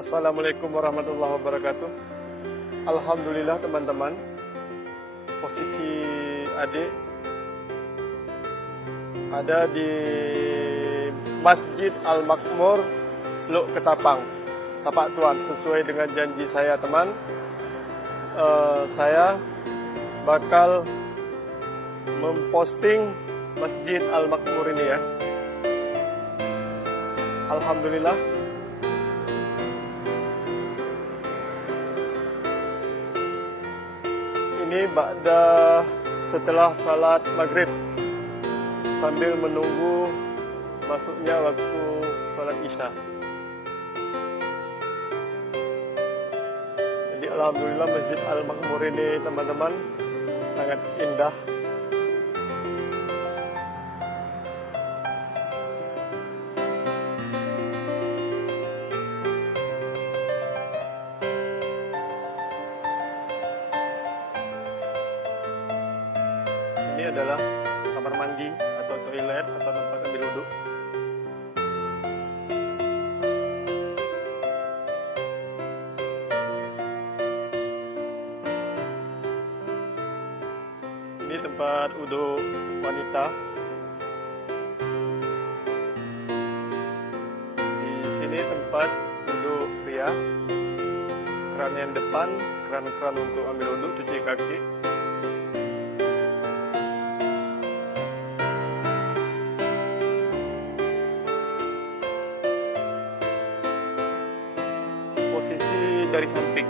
Assalamualaikum warahmatullahi wabarakatuh. Alhamdulillah teman-teman, posisi adik ada di Masjid Al-Makmur, Luk Ketapang, Tapak Tuan. Sesuai dengan janji saya teman, saya bakal memposting Masjid Al-Makmur ini ya. Alhamdulillah, ini setelah salat maghrib, sambil menunggu masuknya waktu salat isya. Jadi alhamdulillah Masjid Al-Makmur ini teman-teman sangat indah. Ini adalah kamar mandi atau toilet atau tempat ambil wudhu. Ini tempat wudhu wanita. Di sini tempat wudhu pria. Keran yang depan, keran-keran untuk ambil wudhu, cuci kaki. Posisi dari samping.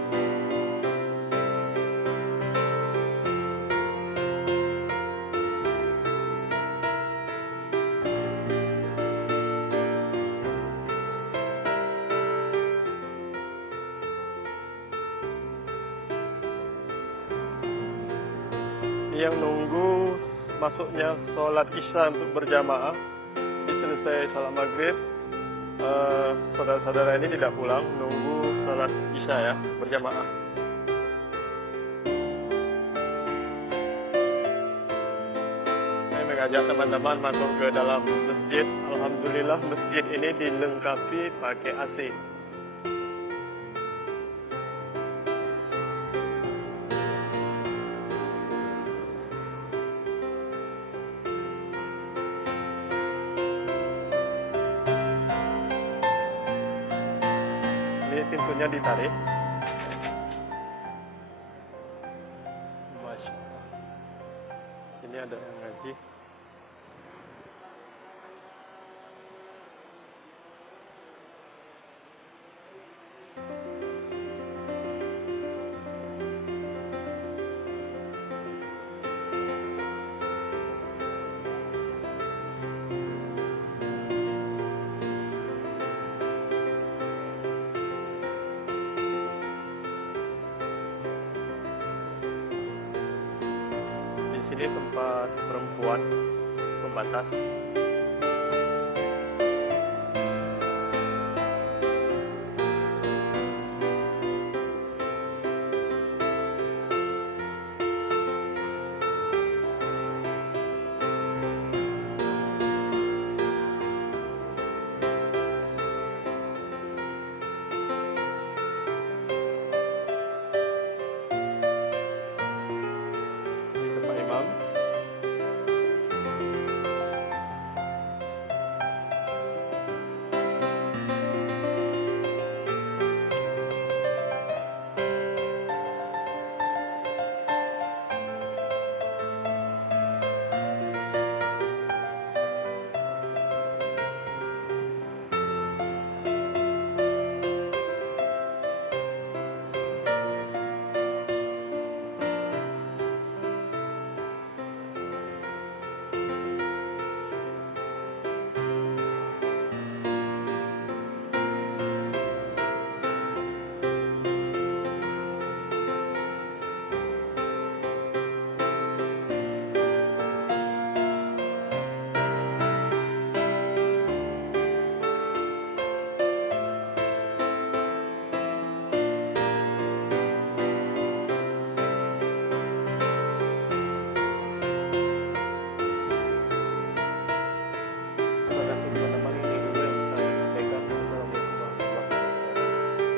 Yang nunggu masuknya sholat isya untuk berjamaah. Jadi selesai sholat maghrib, saudara-saudara ini tidak pulang, nunggu sholat isya ya, berjamaah. Saya mengajak teman-teman masuk ke dalam masjid. Alhamdulillah masjid ini dilengkapi pakai AC. Ini pintunya ditarik. Masya Allah. Ini ada yang ngaji. Ini tempat perempuan pembatas.